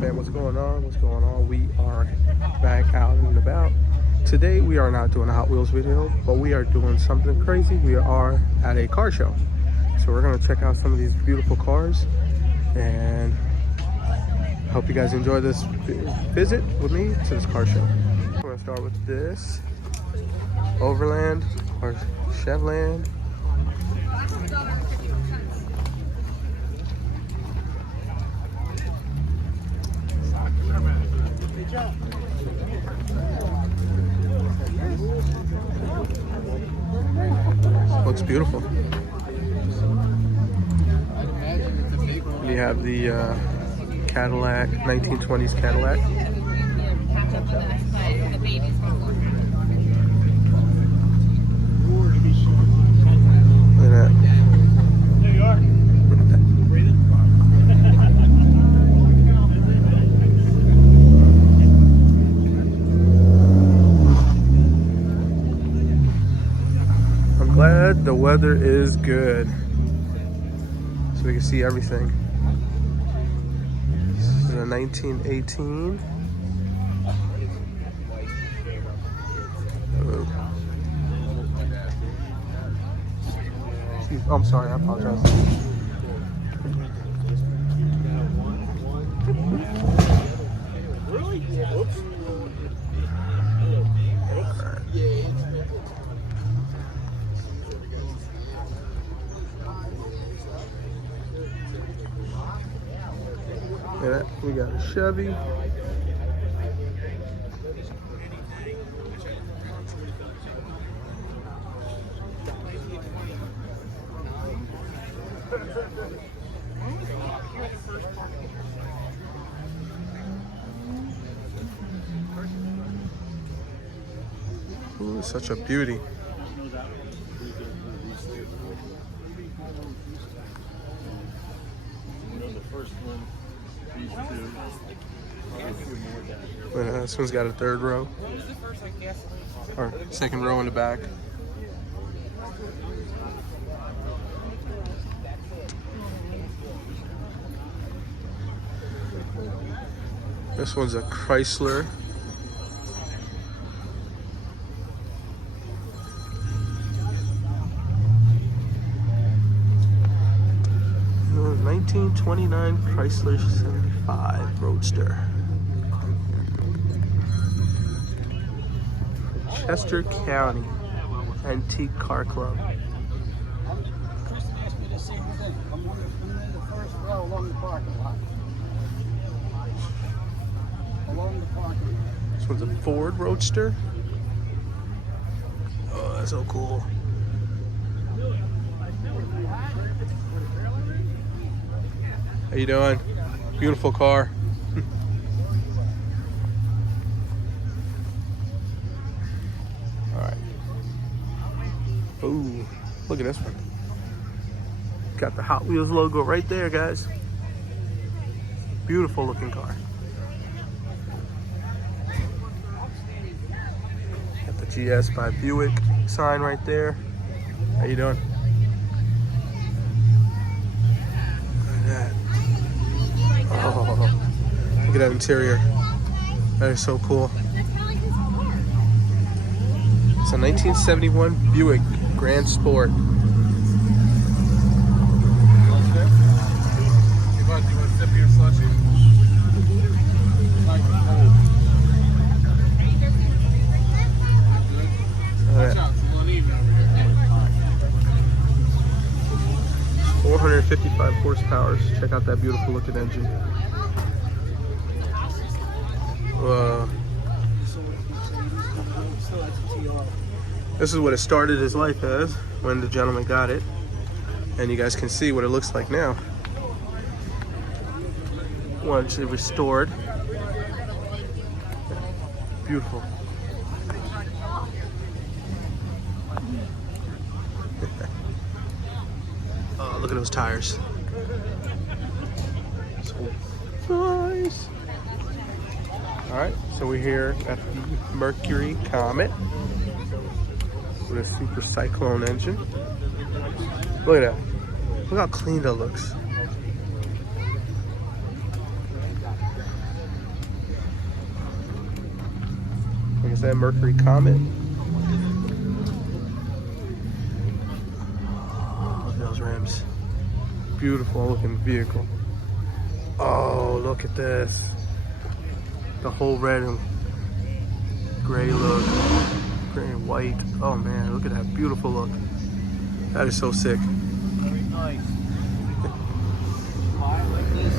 fam, what's going on? What's going on? We are back out and about. Today we are not doing a Hot Wheels video, but we are doing something crazy. We are at a car show. So we're gonna check out some of these beautiful cars, and I hope you guys enjoy this visit with me to this car show. We're gonna start with this Overland or Chevland. Looks beautiful. And you have the Cadillac, 1920s Cadillac. Look at that. There you are. I'm glad the weather is good, so we can see everything. This is a 1918. Oh, I'm sorry, I apologize. Really? Oops. Yeah, we got a Chevy. Ooh, such a beauty. This one's got a third row, or second row in the back. This one's a Chrysler. No, 1929 Chrysler 75 Roadster. Chester County Antique Car Club. Kristen asked me the same thing. I'm in the first row along the parking lot. Along the parking lot. This one's a Ford Roadster. Oh, that's so cool. How you doing? Beautiful car. Alright. Ooh, look at this one. Got the Hot Wheels logo right there, guys. Beautiful looking car. Got the GS by Buick sign right there. How you doing? Look at that. Oh, look at that interior. That is so cool. It's a 1971 Buick Grand Sport. Watch out, it's a little even over here. 455 horsepower. Check out that beautiful looking engine. Whoa. This is what it started his life as when the gentleman got it, and you guys can see what it looks like now once it restored. Beautiful. Oh, look at those tires. So nice. All right, so we're here at the Mercury Comet with a Super Cyclone engine. Look at that. Look how clean that looks. Is that Mercury Comet? Look at those rims. Beautiful looking vehicle. Oh, look at this. The whole red and gray look. Gray and white. Oh man, look at that beautiful look. That is so sick. Very nice. Buy like this.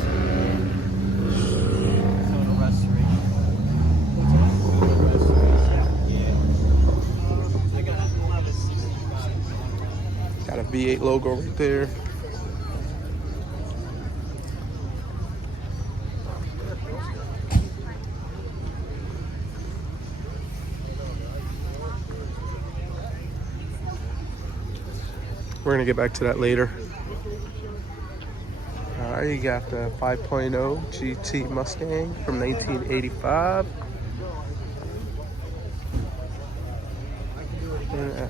So the restoration. Yeah. I got a 11. Got a V8 logo right there. We're gonna get back to that later. All right, you got the 5.0 GT Mustang from 1985. Yeah.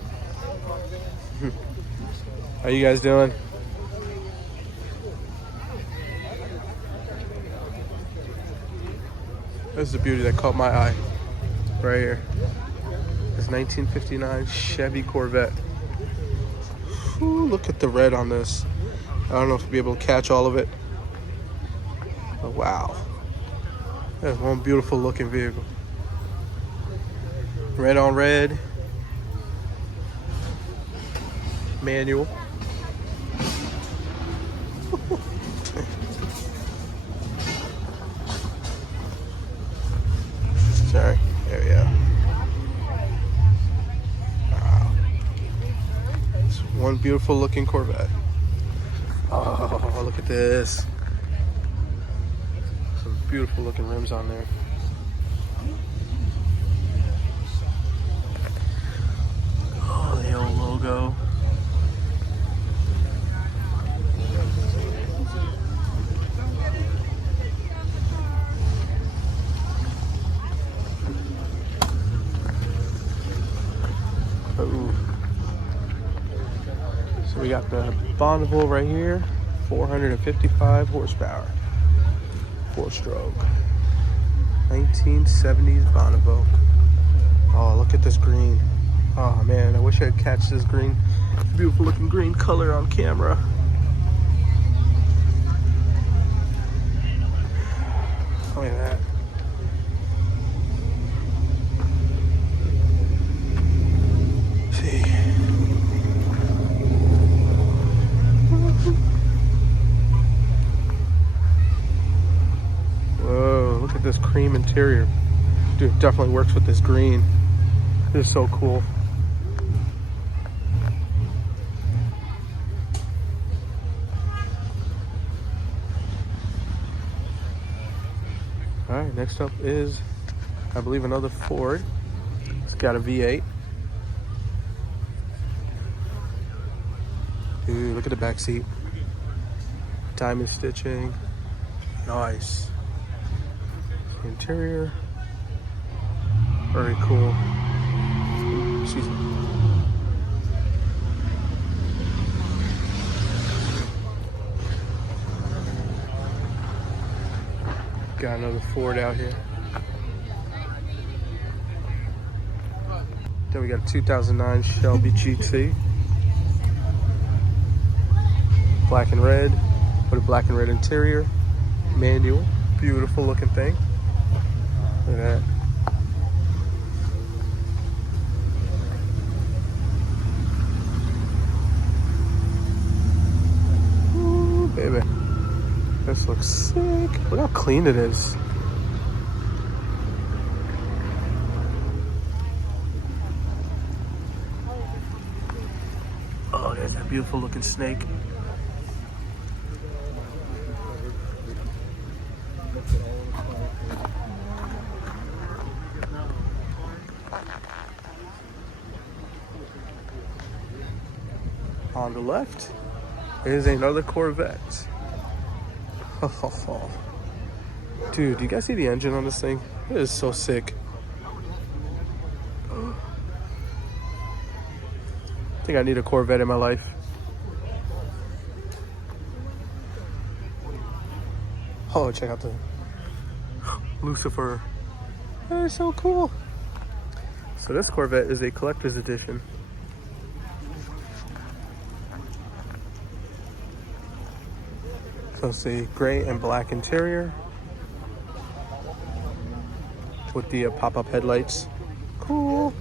How you guys doing? This is the beauty that caught my eye right here. This 1959 Chevy Corvette. Ooh, look at the red on this. I don't know if you'll be able to catch all of it. But wow. That's one beautiful looking vehicle. Red on red. Manual. Sorry. There we go. Wow. It's one beautiful looking Corvette. Oh, look at this. Some beautiful looking rims on there. Oh, the old logo. Ooh. So we got the Bonneville right here, 455 horsepower, 4-stroke, 1970s Bonneville. Oh, look at this green. Oh man, I wish I'd catch this green, beautiful looking green color on camera. Look at that. Whoa, look at this cream interior. Dude, it definitely works with this green. This is so cool. All right, next up is, I believe, another Ford. It's got a V8. Dude, look at the back seat. Diamond stitching. Nice. Interior. Very cool. Excuse me. Got another Ford out here. Then we got a 2009 Shelby GT. Black and red, with a black and red interior. Manual, beautiful looking thing. Look at that. Ooh, baby. This looks sick. Look how clean it is. Oh, there's that beautiful looking snake. On the left is another Corvette. Dude, do you guys see the engine on this thing? It is so sick. I think I need a Corvette in my life. Oh, check out the Lucifer. That is so cool. So this Corvette is a collector's edition. So it's a gray and black interior with the pop-up headlights. Cool.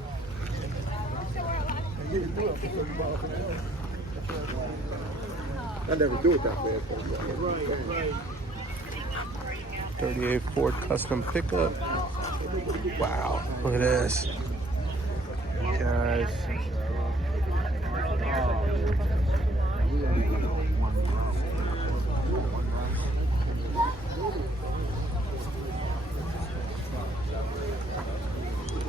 I never do it that way. 38 Ford custom pickup. Wow, look at this. Guys.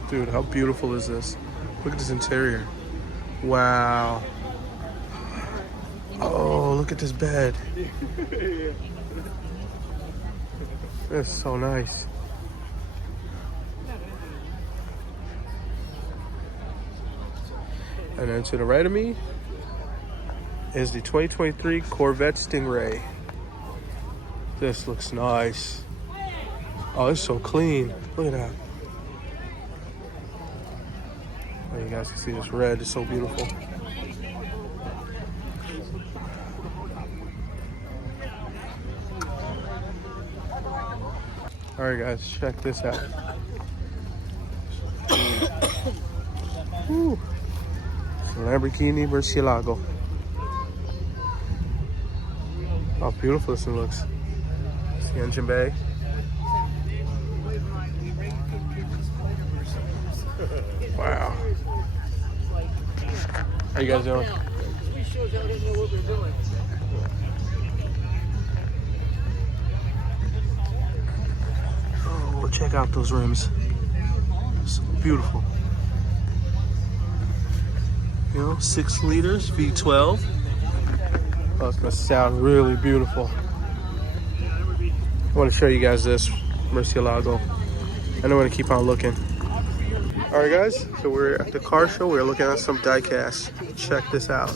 Dude, how beautiful is this? Look at this interior. Wow. Oh, look at this bed. That's so nice. And then to the right of me is the 2023 Corvette Stingray. This looks nice. Oh, it's so clean. Look at that. Oh, you guys can see this red. It's so beautiful. All right, guys, check this out. Woo. It's a Lamborghini Murcielago. How beautiful this one looks. It's the engine bay. Wow. How you guys doing? Oh, check out those rims. So beautiful. You know, 6 liters, V12. Oh, it's gonna sound really beautiful. I want to show you guys this Murcielago. And I'm gonna keep on looking. All right, guys, so we're at the car show. We're looking at some diecast. Check this out.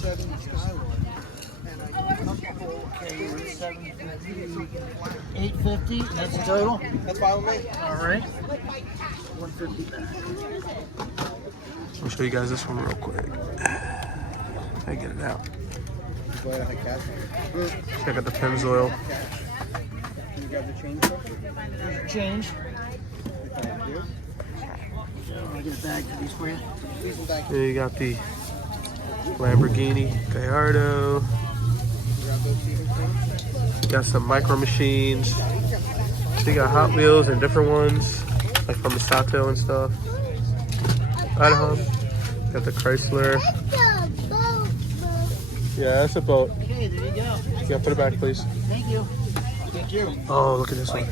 $850. That's the total. That's fine with me. All right. $150 back. I'll show you guys this one real quick. I get it out. Go ahead and cash. Check out the Pennzoil. Can you grab the change? Here's your change. Thank you. I'll get a bag for these for you. Here you got the Lamborghini Gallardo. Got some micro machines. You got Hot Wheels and different ones, like from the Sato and stuff. Idaho. Got the Chrysler. Yeah, that's a boat. Okay, there you go. Yeah, put it back, please. Thank you. Thank you. Oh, look at this one.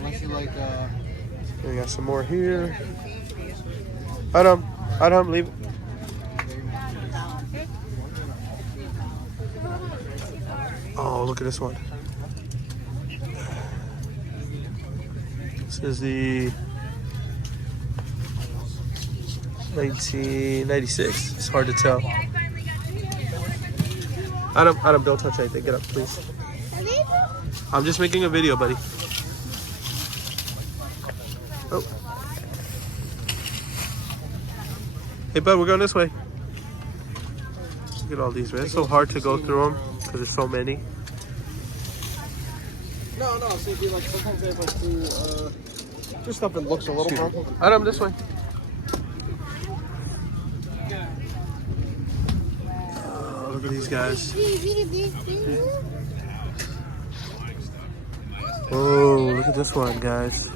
Unless you like, We got some more here. Adam, leave it. Oh, look at this one. This is the 1996. It's hard to tell. Adam, don't touch anything. Get up, please. I'm just making a video, buddy. Oh. Hey, bud, we're going this way. Look at all these, man. It's so hard to go through them because there's so many. no, so it'd be like, sometimes they have like the, just stuff that looks a little purple. Adam, this way. Oh, look at these guys. Oh, look at this one, guys.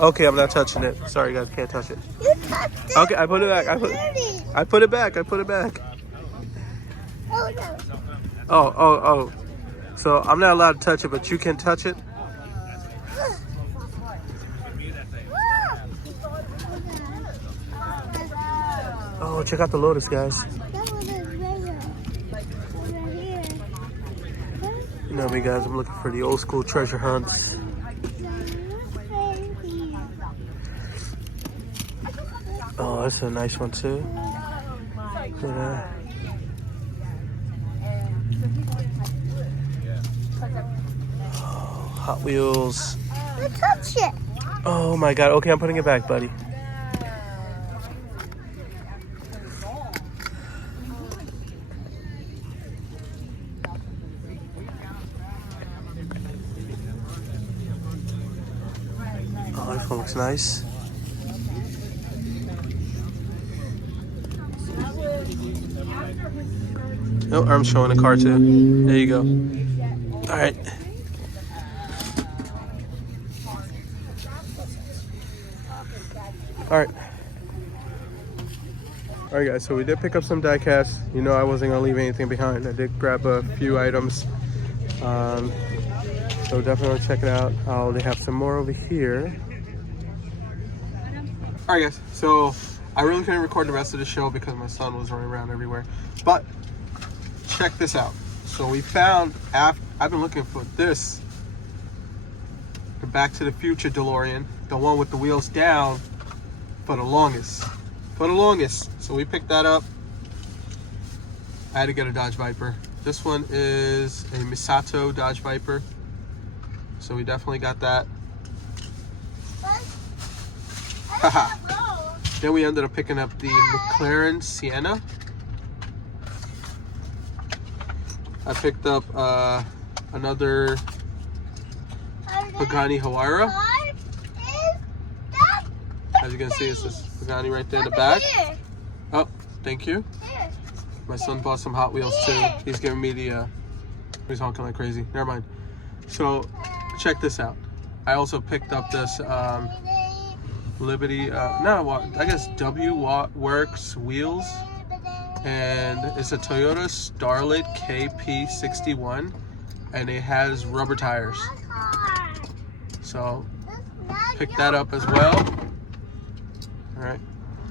Okay, I'm not touching it. Sorry, guys, can't touch it. You touched it. Okay, I put it back. I put it back. I put it back. Oh no. Oh. So I'm not allowed to touch it, but you can touch it. Oh, check out the Lotus, guys. That one is bigger. Over here. You know me, guys. I'm looking for the old school treasure hunts. Oh, that's a nice one too. Look at that. Oh, Hot Wheels. You touch it. Oh my God. Okay, I'm putting it back, buddy. Oh, this one looks nice. Oh, I'm showing a car too. There you go. All right. All right. All right, guys. So we did pick up some diecast. You know, I wasn't gonna leave anything behind. I did grab a few items. So definitely check it out. They have some more over here. All right, guys. So I really couldn't record the rest of the show because my son was running around everywhere. But check this out. So we found, I've been looking for this, the Back to the Future DeLorean, the one with the wheels down, for the longest. So we picked that up. I had to get a Dodge Viper. This one is a Misato Dodge Viper. So we definitely got that. Then we ended up picking up the McLaren Sienna. I picked up another Pagani Huayra. As you can see, it says Pagani right there in the back. Oh, thank you. My son bought some Hot Wheels too. He's giving me the, he's honking like crazy. Never mind. So, check this out. I also picked up this Liberty, I guess W Works wheels. And it's a Toyota Starlet KP61. And it has rubber tires. So, pick that up as well. Alright.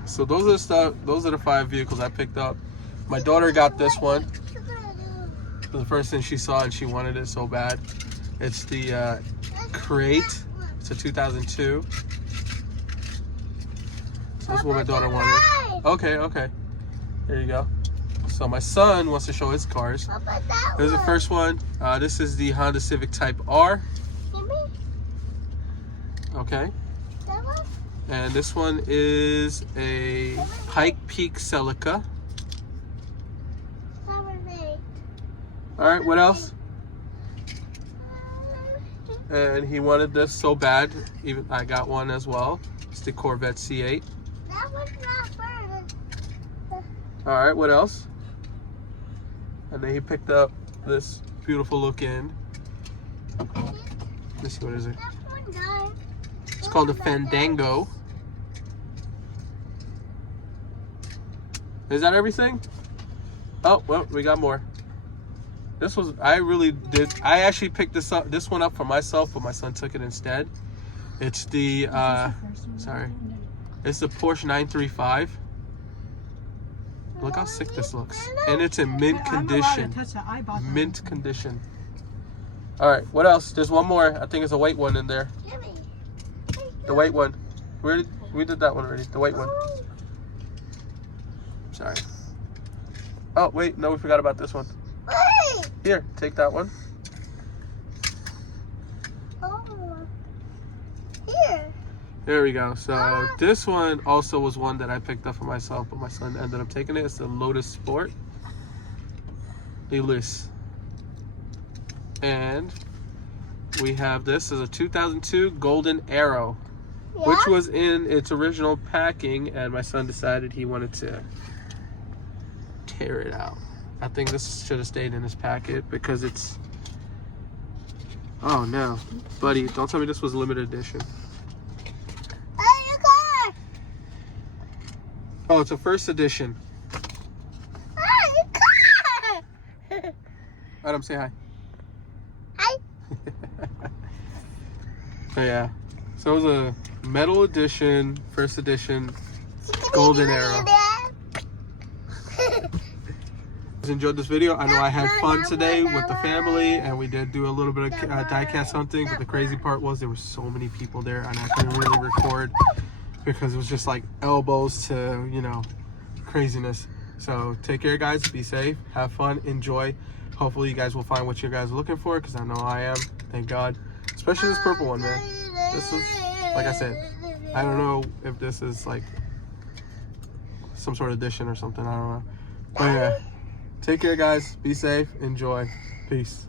So those are the 5 vehicles I picked up. My daughter got this one. It was the first thing she saw and she wanted it so bad. It's the Crate. It's a 2002. So this is what my daughter wanted. Okay. There you go. So my son wants to show his cars. Here's the first one. This is the Honda Civic Type R. Okay. And this one is a Pike Peak Celica. Alright, what else? And he wanted this so bad, even I got one as well. It's the Corvette C8. That one's not fun. Alright, what else? And then he picked up this beautiful looking, let me see, what is it? It's called a Fandango. Is that everything? Oh, well, we got more. This was, I actually picked this one up for myself, but my son took it instead. It's the, it's the Porsche 935. Look how sick this looks. And it's in mint condition. Mint condition. All right, what else? There's one more. I think it's a white one in there. The white one. We did that one already. The white one. Sorry. Oh, wait. No, we forgot about this one. Here, take that one. Here. There we go. So this one also was one that I picked up for myself, but my son ended up taking it. It's the Lotus Sport. Elise. And we have this as a 2002 Golden Arrow, which was in its original packing, and my son decided he wanted to tear it out. I think this should have stayed in his packet because it's... Oh no, buddy, don't tell me this was a limited edition. Oh, it's a first edition. Adam, say hi. Hi. Yeah. So it was a metal edition, first edition, Golden Arrow. Enjoyed this video. I know I had fun today with the family, and we did do a little bit of diecast hunting, but the crazy part was there were so many people there and I couldn't really record because it was just like elbows to, you know, craziness. So take care, guys. Be safe. Have fun. Enjoy. Hopefully you guys will find what you guys are looking for, because I know I am. Thank God. Especially this purple one, man. This is, like I said, I don't know if this is like some sort of addition or something. I don't know. But yeah, take care, guys. Be safe. Enjoy. Peace.